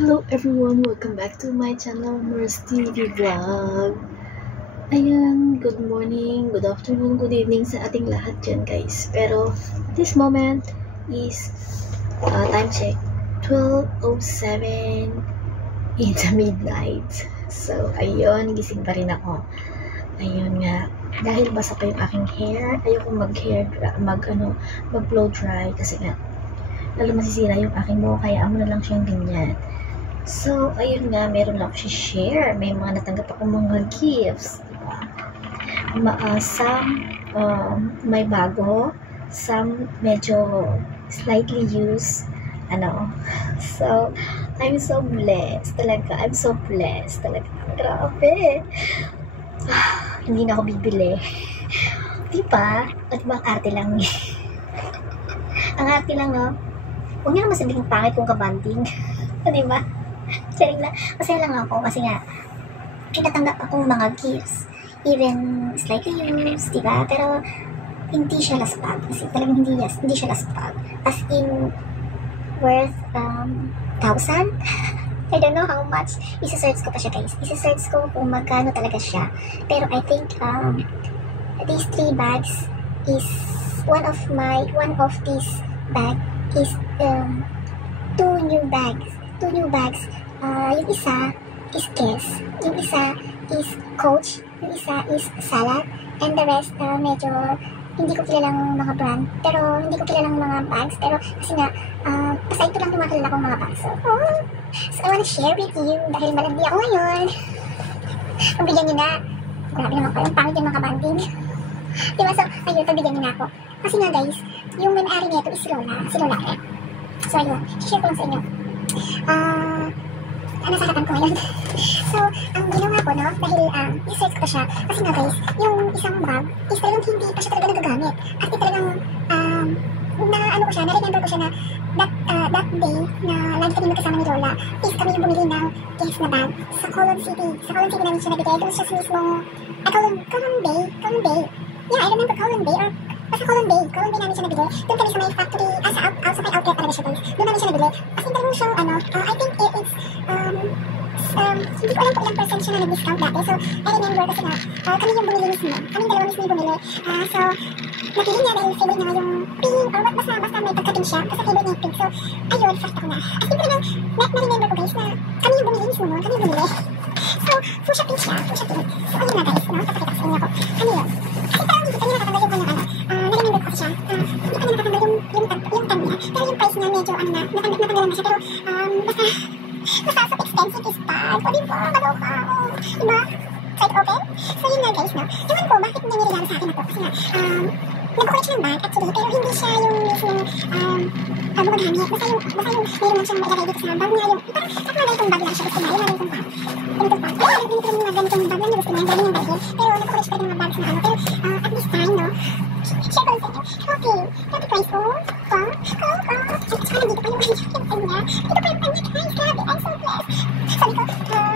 Hello everyone! Welcome back to my channel, Mers TV Vlog. Ayan, good morning, good afternoon, good evening sa ating lahat dyan guys. Pero, this moment is, time check, 12:07 in the midnight. So, ayun, gising pa rin ako. Ayun nga, dahil basa pa yung aking hair, ayoko mag-blow dry kasi nga, lalo masisira yung aking buhok, kaya amo na lang siyang ganyan. So, ayun nga, meron lang ako share. May mga natanggap ako mga gifts. Diba? Some may bago, some medyo slightly used. So, I'm so blessed talaga. I'm so blessed talaga. Grabe. Hindi na ako bibili. Diba? At bang arte lang eh. Ang arte lang, no? Huwag niyo naman sabihin pangit kung kabanding. Diba? Charing lang. Masaya lang ako kasi nga pinatanggap akong mga gifts. Even slightly used, diba? Pero hindi siya laspag. Kasi talagang hindi siya laspag. As in, worth 1,000? I don't know how much. Isa-search ko pa siya guys. Isa-search ko kung magkano talaga siya. Pero I think these 3 bags is one of these bag is 2 new bags. 2 new bags. Yung isa is Guess. Yung isa is Coach. Yung isa is Salad. And the rest, medyo hindi ko kilalang mga brand. Pero hindi ko kilalang mga bags. Pero kasi nga, basta ito lang tumakilala kong mga bags. So I wanna share with you dahil malandi ako ngayon. Pabigyan niyo na. Grabe naman ko. Yung pangit yung mga banding. Diba? So, ayun, pabigyan niyo na ako. Kasi nga guys, yung may-ari nito is si Lola Red. So ayun, share ko lang sa inyo. Nasa harapan ko ngayon. So, ang ginawa ko, no, dahil research ko siya, kasi nga guys, yung isang bag is talagang hindi pa siya talaga nagagamit. Kasi talagang, na-remember ko siya na that day na lagi kami magkasama ni Lola is kami yung bumili ng Guess na bag sa Colon City. Sa Colon City namin siya nabigay. Doon siya sa mismong, Colon Bay. Yeah, I remember Colon Bay, or basta Colon Bay namin siya nabigay. Doon kami sa may factory, sa may outlet talaga siya guys. Doon namin siya nabigay. Kasi talagang siyang, I think it's, hindi ko alam kung ilang percent siya na nag-discount dati. So, I remember kasi nga, kami yung bumili mismo. Kaming dalawa mismo yung bumili. So, napili niya dahil favorite niya yung pink, or basta may pagka-pink siya. Basta favorite niya yung pink. So, ayun, first ako na. As in talagang, na-remember ko guys na kami yung bumili mismo, kami yung bumili. So, fuchsia pink siya, fuchsia pink. So, ayun na guys, no? Papakita sa inyo ako. Ano yun? Kasi parang hindi kami nakatanggal yung kanyang na-remember ko kasi siya. Hindi kami nakatanggal yung tag niya. Pero yung price niya medyo, natanggalan na siya. Pero, basta sa expensive is bad. O diba? Maloka. Diba? Try to open? So yun nga guys, no? Ewan ko, bakit niya niregalo sa akin na to? Kasi nga, nag-collect siya ng bag actually, pero hindi siya yung mismong gumagamit. Basta yung meron lang siyang mailagay dito sa bag niya. Yung, parang ganitong bag lang siya. Gusto niya, yung ganitong bag. Ganitong bag. Pero ganitong bag na gusto niya. Dami niyang bagay. Pero nag-collect siya ng mga bags na Pero at this time, no? Share ko lang sa inyo. Okay. Grabe price ko. At saka nandito pa yung niya. Dito pa yung niya guys. Grabe. I'm so blessed. Sabi ko,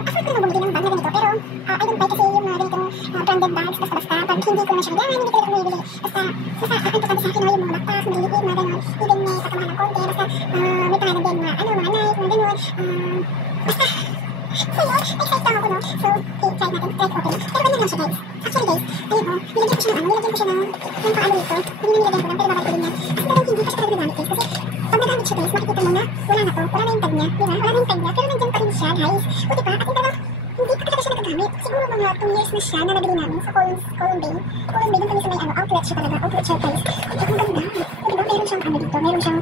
after ko naman bumili ng bag na ganito. Pero I don't buy kasi yung ganitong branded bags. Basta. Pag hindi ko na siya bigyan, hindi ko na bumibili. Basta, ang importante sa akin yung mga backpack, maliliit, mga ganon. Even may patamahal ng konti. Basta, may pangalan din mga Nike, mga ganon. Basta, so yun, excited lang ako, no? So, try natin, try to open. Pero ganyan lang siya, guys. Actually, guys, ayun, nilagyan ko siya ng paano dito. Hindi nilagyan ko lang, pero babalik ko din yan. Kasi talagang hindi pa siya talaga nagamit, guys. Kasi, pag nagamit siya, guys, makikita mo na, wala na to. Wala na yung tag niya, diba? Wala na yung tag niya, pero nandiyan pa rin siya, guys. O diba, at yung talagang, hindi pa talaga siya nagagamit. Siguro mga 2 years na siya na nabili namin sa Colon Bay. Doon kami sa may outlet siya talaga, outlet siya, guys. At ang ganda. O diba, meron siyang dito, meron siyang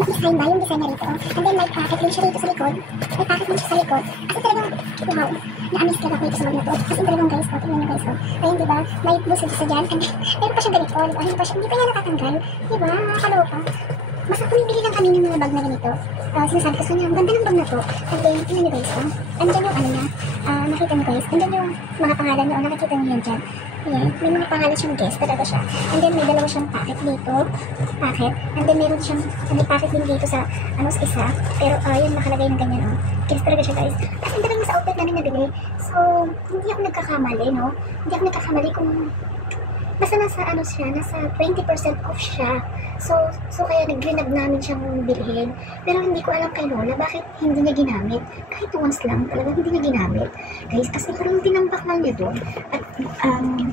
design ba, yung design na rito. And then may pocket din siya dito sa likod. May pocket din siya sa likod. Kasi talagang, wow, na-amaze talaga ako dito sa loob na to. Kasi talagang guys, tingnan nyo guys, ayun diba, may busog sa dyan. And meron pa siya ganito, diba, hindi pa niya natatanggal. Diba, nakakaloka. Basta bumibili lang kami ng mga bag na ganito. Sinasabi ko sa niya, ang ganda ng bag na to. And then, tingnan nyo guys, andyan yung niya, nakita nyo guys, andyan yung mga pangalan nyo, nakikita nyo yan dyan. Ayan, may mga pangalan siyang Guess talaga siya. And then may dalawa siyang packet dito, and then meron siyang, may packet din dito sa, sa isa. Pero yun nakalagay ng ganyan, Guess talaga siya guys. At hindi talaga sa outlet namin nabili. So, hindi ako nagkakamali, no? Hindi ako nagkakamali kung, basta nasa 20% off siya. So kaya nagrinag namin siyang bilhin. Pero hindi ko alam kay Lola bakit hindi niya ginamit. Kahit once lang, talagang hindi niya ginamit. Guys, kasi parang tinambak lang niya doon. At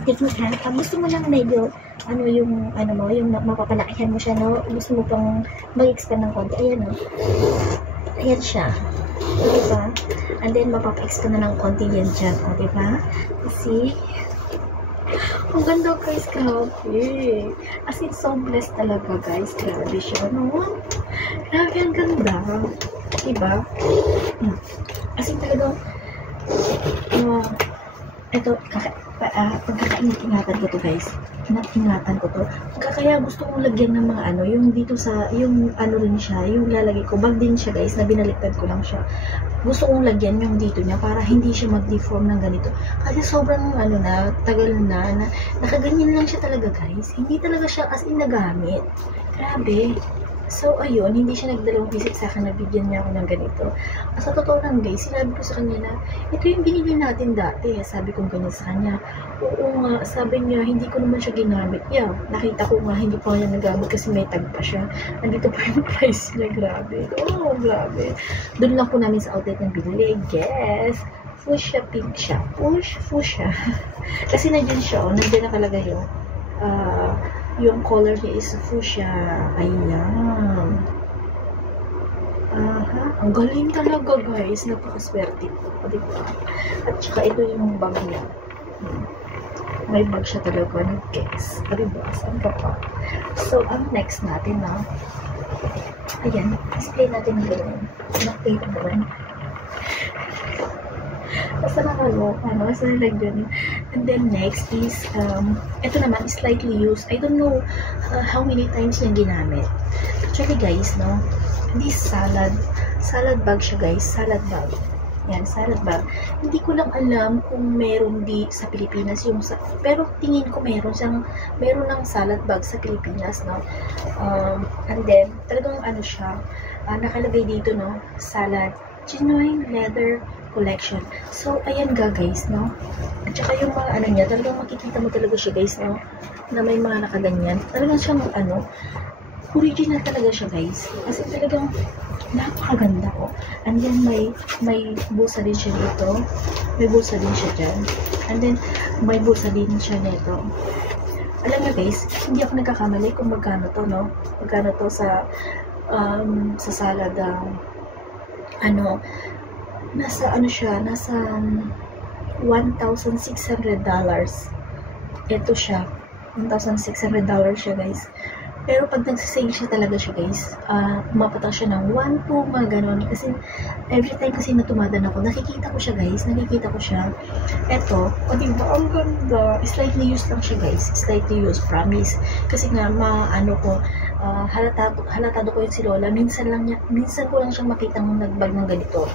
technique ha, pag gusto mo lang medyo, yung mapapalakihan mo siya, no? Gusto mo pang mag-expand ng konti. Ayan, no? Ayan siya. Diba? And then, mapapa-expand na ng konti yan dyan. O, diba? See? Ang ganda guys, grabe. As in, so blessed talaga guys. Grabe siya, no? Grabe, ang ganda. Diba? As in, talagang ito, pagkakaingatan ko to guys. Ingatan ko to. Kaya gusto kong lagyan ng mga yung dito sa, yung rin siya, yung lalagay ko. Bag din siya guys, na binaliktad ko lang siya. Gusto kong lagyan yung dito niya para hindi siya mag-deform ng ganito. Kasi sobrang tagal na, nakaganyan lang siya talaga guys. Hindi talaga siya as in nagamit. Grabe. So, ayun, hindi siya nagdalawang isip sa akin na bigyan niya ako ng ganito. Sa totoo lang guys, sinabi ko sa kanya na, ito yung binili natin dati. Sabi ko ganyan sa kanya. Oo nga, sabi niya, hindi ko naman siya ginamit. Yeah, nakita ko nga, hindi pa niya nagamit kasi may tag pa siya. Nandito pa yung price niya, grabe. Oh, grabe. Doon lang po namin sa outlet ng binili. Yes! Fuchsia pink siya. Fuchsia. Kasi nandiyan siya, nandiyan nakalagay yung color niya is fuchsia. Ayan. Aha. Ang galing talaga guys. Napakaswerte ko. Diba? At saka ito yung bag niya. May bag siya talaga ng case. Diba? Saan ka pa? So, ang next natin ayan. Display natin yung paper. Basta basta nilagyan. And then next is, ito naman is slightly used. I don't know how many times niya ginamit. Actually guys, no, this salad bag siya guys, salad bag. Yan, salad bag. Hindi ko lang alam kung meron sa Pilipinas pero tingin ko meron ng salad bag sa Pilipinas, no. And then, talagang siya, nakalagay dito, no, salad, genuine leather collection. So, ayan guys, no? At saka yung mga niya, talagang makikita mo talaga siya guys, no? Na may mga nakaganyan. Talagang siyang original talaga siya guys. Kasi talagang napakaganda ko. And then may busa din siya dito. May busa din siya dyan. And then may busa din siya nito. Alam niyo guys, hindi ako nagkakamali kung magkano to, no? Magkano to sa salad nasa $1,600. Ito siya, $1,600 siya guys. Pero pag nagsasale siya talaga siya guys, pumapatak siya ng 1, 2, mga ganon. Kasi every time kasi natumadan ako, nakikita ko siya guys, Ito, diba, ang ganda. Slightly used lang siya guys, slightly used, promise. Kasi nga, halatado ko yun si Lola, minsan ko lang siyang makita ng nagbag ng ganito.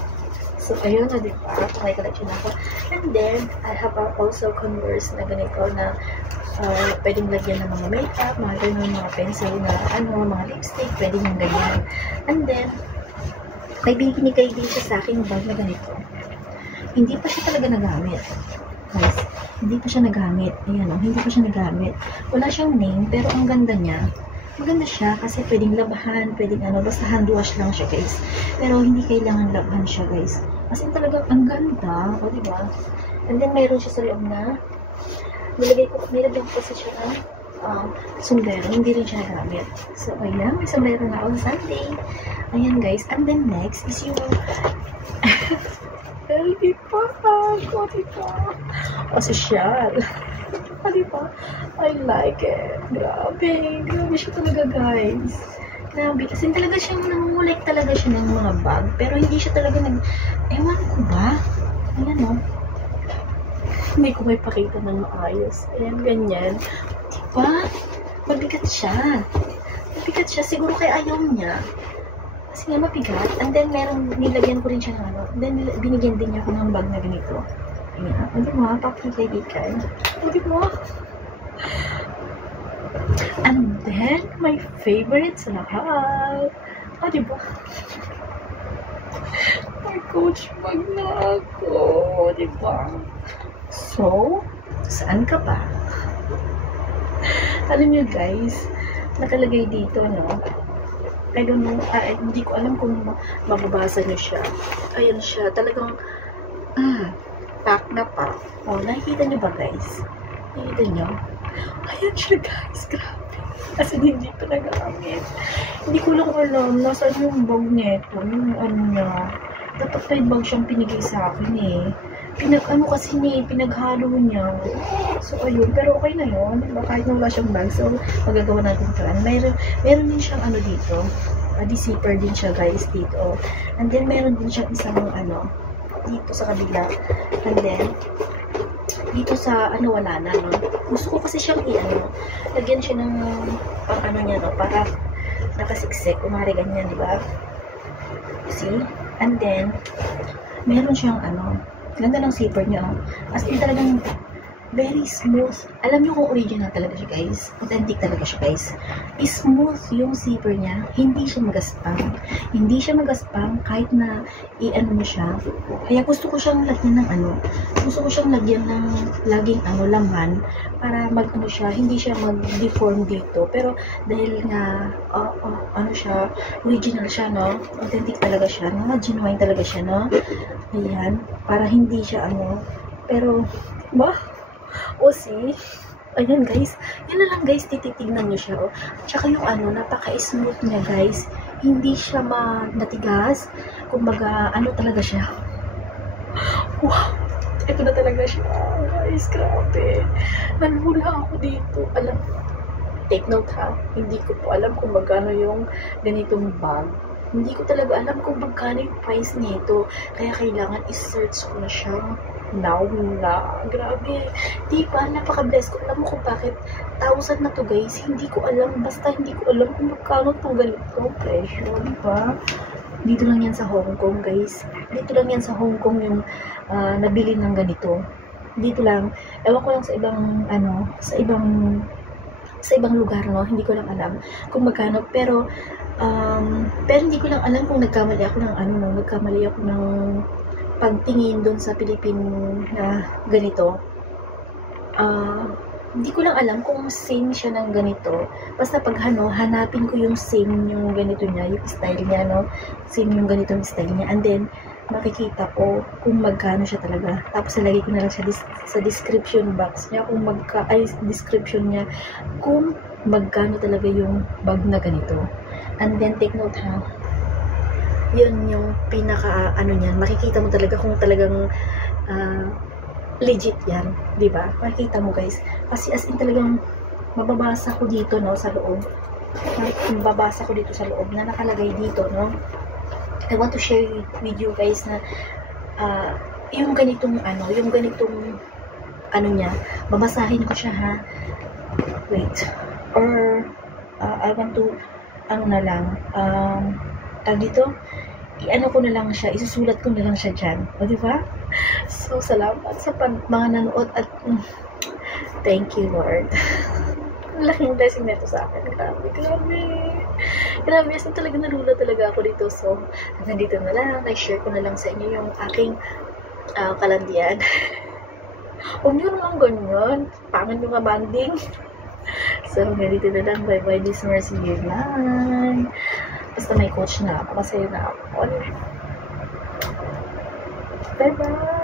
So, ayun na, diba? May collection ako. And then, I have also Converse na ganito na pwedeng lagyan ng mga makeup, mga ganun, mga pencil na mga lipstick, pwedeng yung ganyan. And then, may binigay din siya sa akin bag na ganito. Hindi pa siya talaga nagamit. Guys, hindi pa siya nagamit. Ayan, hindi pa siya nagamit. Wala siyang name, pero ang ganda niya. Maganda siya kasi pwedeng labahan, pwedeng basta hand wash lang siya guys. Pero hindi kailangan labahan siya guys. Kasi talagang ang ganda, diba? And then mayroon siya sa loob na nilagyan ko kasi siya ng sombrero, hindi rin siya nagamit. So ayan, may sombrero na on Sunday. Ayan guys, and then next is yung LV pa ako, diba? Social. Diba? I like it. Grabe siya talaga guys. Grabe, kasi talaga siyang namumulek talaga siya ng mga bag, pero hindi siya talaga ewan ko ba? Ayan o. Hindi ko may pakita ng maayos. Ayan, ganyan. Diba? Mabigat siya. Siguro kaya ayaw niya. Kasi nga mabigat. And then, nilagyan ko rin siya ng then, binigyan din niya ako ng bag na ganito. Ayan. Hindi mo, pakikay-ikay. Hindi mo. And then, my favorite sa lahat. Diba? May Coach bag na ako. Diba? So, saan ka pa? Alam niyo guys, nakalagay dito, no? I don't know, hindi ko alam kung mababasa nyo siya. Ayan siya, talagang, pack na pack. Oh, nakikita nyo ba, guys? Nakikita nyo? Ayan siya, guys, grabe. Kasi hindi pa nagamit. Hindi ko lang alam, nasaan yung bag nito, yung ano niya. Dapat may bag siyang pinigay sa akin eh. Pinaghalo niya. So, ayun. Pero okay na yun. Diba? Kahit na wala siyang bag. So, magagawa natin ito. And meron din siyang ano dito. Zipper din siya, guys, dito. And then, meron din siyang isang ano, dito sa kabila. And then, dito sa ano, wala na, no? Gusto ko kasi siyang lagyan siya ng pang ano niya, no? Para nakasiksik. Kumari ganyan, diba? See? And then, meron siyang ano, ganda ng zipper niya. As in talagang very smooth. Alam niyo kung original talaga siya, guys. Authentic talaga siya, guys. Smooth yung zipper niya. Hindi siya magaspang. Hindi siya magaspang kahit na i-ano niyo siya. Kaya gusto ko siyang lagyan ng ano. Gusto ko siyang lagyan ng laging ano, laman para mag-ano siya. Hindi siya mag-deform dito. Pero dahil nga ano siya, original siya, no? Authentic talaga siya, no? Genuine talaga siya, no? Ayan. Para hindi siya ano. Pero, see? Ayan, guys. Yan na lang, guys. Tititignan nyo siya, oh. Tsaka yung ano, napaka-smooth niya, guys. Hindi siya natigas. Kumbaga, ano talaga siya. Wow! Ito na talaga siya. Guys, grabe. Nanhula ako dito. Take note ha. Hindi ko po alam kung magkano yung ganitong bag. Hindi ko talaga alam kung magkano yung price nito. Kaya kailangan i-search ko na siya. Now na. Grabe. Diba? Napaka-bless ko. Alam mo kung bakit 1,000 na to, guys. Hindi ko alam. Basta hindi ko alam kung magkano itong ganitong presyo. Diba? Dito lang yan sa Hong Kong, guys. Dito lang yan sa Hong Kong yung nabili ng ganito. Dito lang. Ewan ko lang sa ibang, ano, sa ibang lugar, no? Hindi ko lang alam kung magkano. Pero hindi ko lang alam kung nagkamali ako ng ano, no? Nagkamali ako ng pagtingin doon sa Philippine na ganito. Hindi ko lang alam kung same siya ng ganito. Basta pag hanapin ko yung same yung ganito niya, yung style niya, no? Same yung ganitong style niya. And then, makikita ko kung magkano siya talaga. Tapos, nalagay ko na lang siya sa description box niya, description niya, kung magkano talaga yung bag na ganito. And then, take note ha, yun yung pinaka, ano niyan, makikita mo talaga kung talagang, legit yan, di ba? Makikita mo, guys. Kasi as in talagang mababasa ko dito, no, sa loob. Mababasa ko dito sa loob na nakalagay dito, no. I want to share with you, guys, na yung ganitong ano niya, babasahin ko siya, ha. Wait. Or I want to tag dito, i-ano ko na lang siya, isusulat ko na lang siya dyan. O, diba? So, salamat sa mga nanood at thank you, Lord. Laking blessing na ito sa akin. Grabe. Kasi talaga nalula talaga ako dito. So, hanggang dito na lang. I-share ko na lang sa inyo yung aking kalandian. Huwag nyo naman ganyan. Pangin yung banding. So, hanggang dito na lang. Bye-bye, listeners. See you night. Basta may coach na ako. Masaya na ako. Bye-bye.